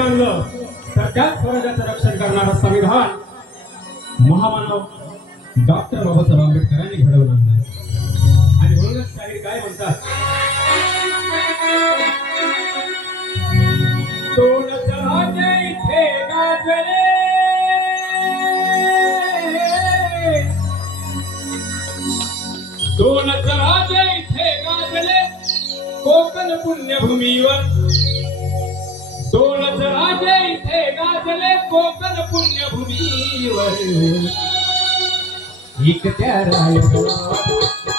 आणलं तर त्याच स्वराज्याचं रक्षण करणारं संविधान महामानव डॉक्टर बाबासाहेब आंबेडकरांनी घडवून आणलं. आणि म्हणूनच शाहीर काय म्हणतात, दोन जहाजे इथे गाजले, दोन जहाजे इथे गाजले कोकण पुण्यभूमीवर, दोन जहाजे इथे गाजले कोकण पुण्यभूमीवर, एक त्या रायगडावर,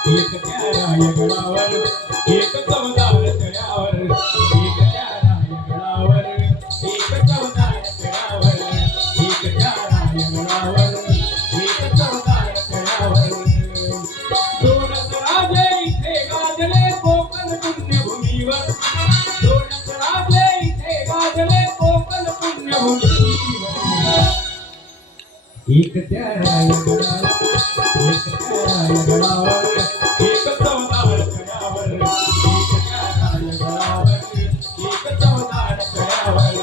एक त्या रायगडावर, एक चवदार तळ्यावर, एक त्या रायगडावर, एक चवदार तळ्यावर, एक त्या रायगडावर, एक चवदार तळ्यावर, दोन राजे इथे गाजले कोकण पुण्यभूमीवर, दोन राजे इथे गाजले कोकण पुण्यभूमीवर, एक त्या रायगडावर, एक त्या रायगडावर, एक चवदार तळ्यावर, एक त्या रायगडावर, एक चवदार तळ्यावर,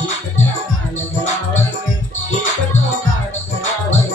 एक त्या रायगडावर, एक चवदार तळ्यावर.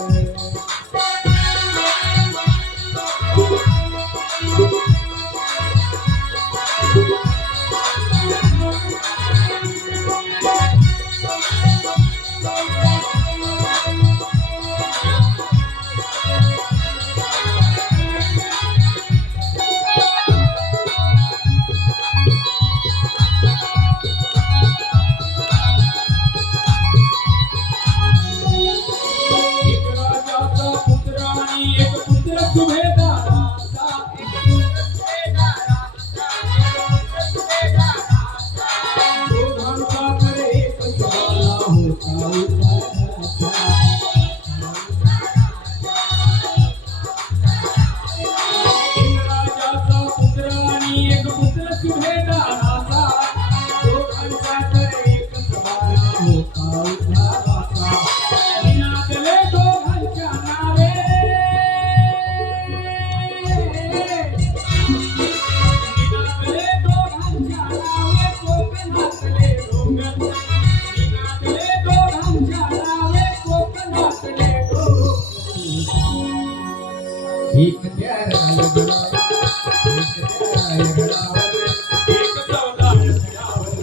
एक त्या रायगडावर, एक त्या रायगडावर, एक चवदार तळ्यावर,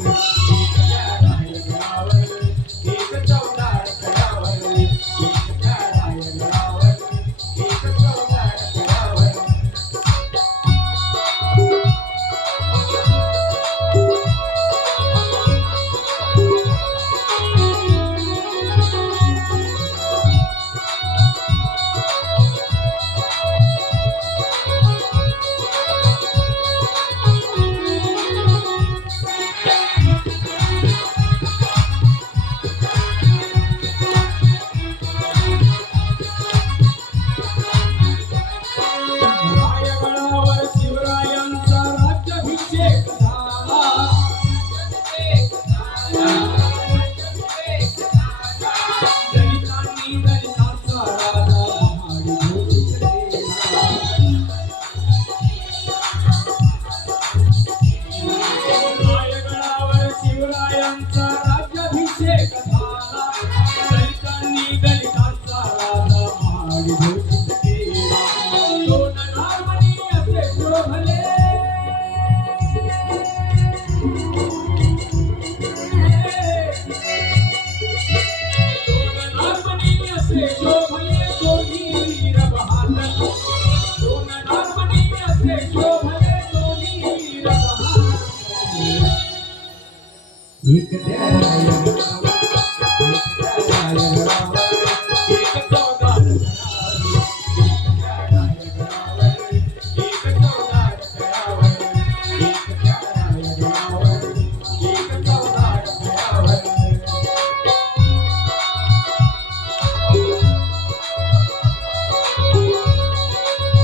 एक त्या रायगडावर, एक चवदार तळ्यावर, एक त्या रायगडावर, एक चवदार तळ्यावर. एक त्या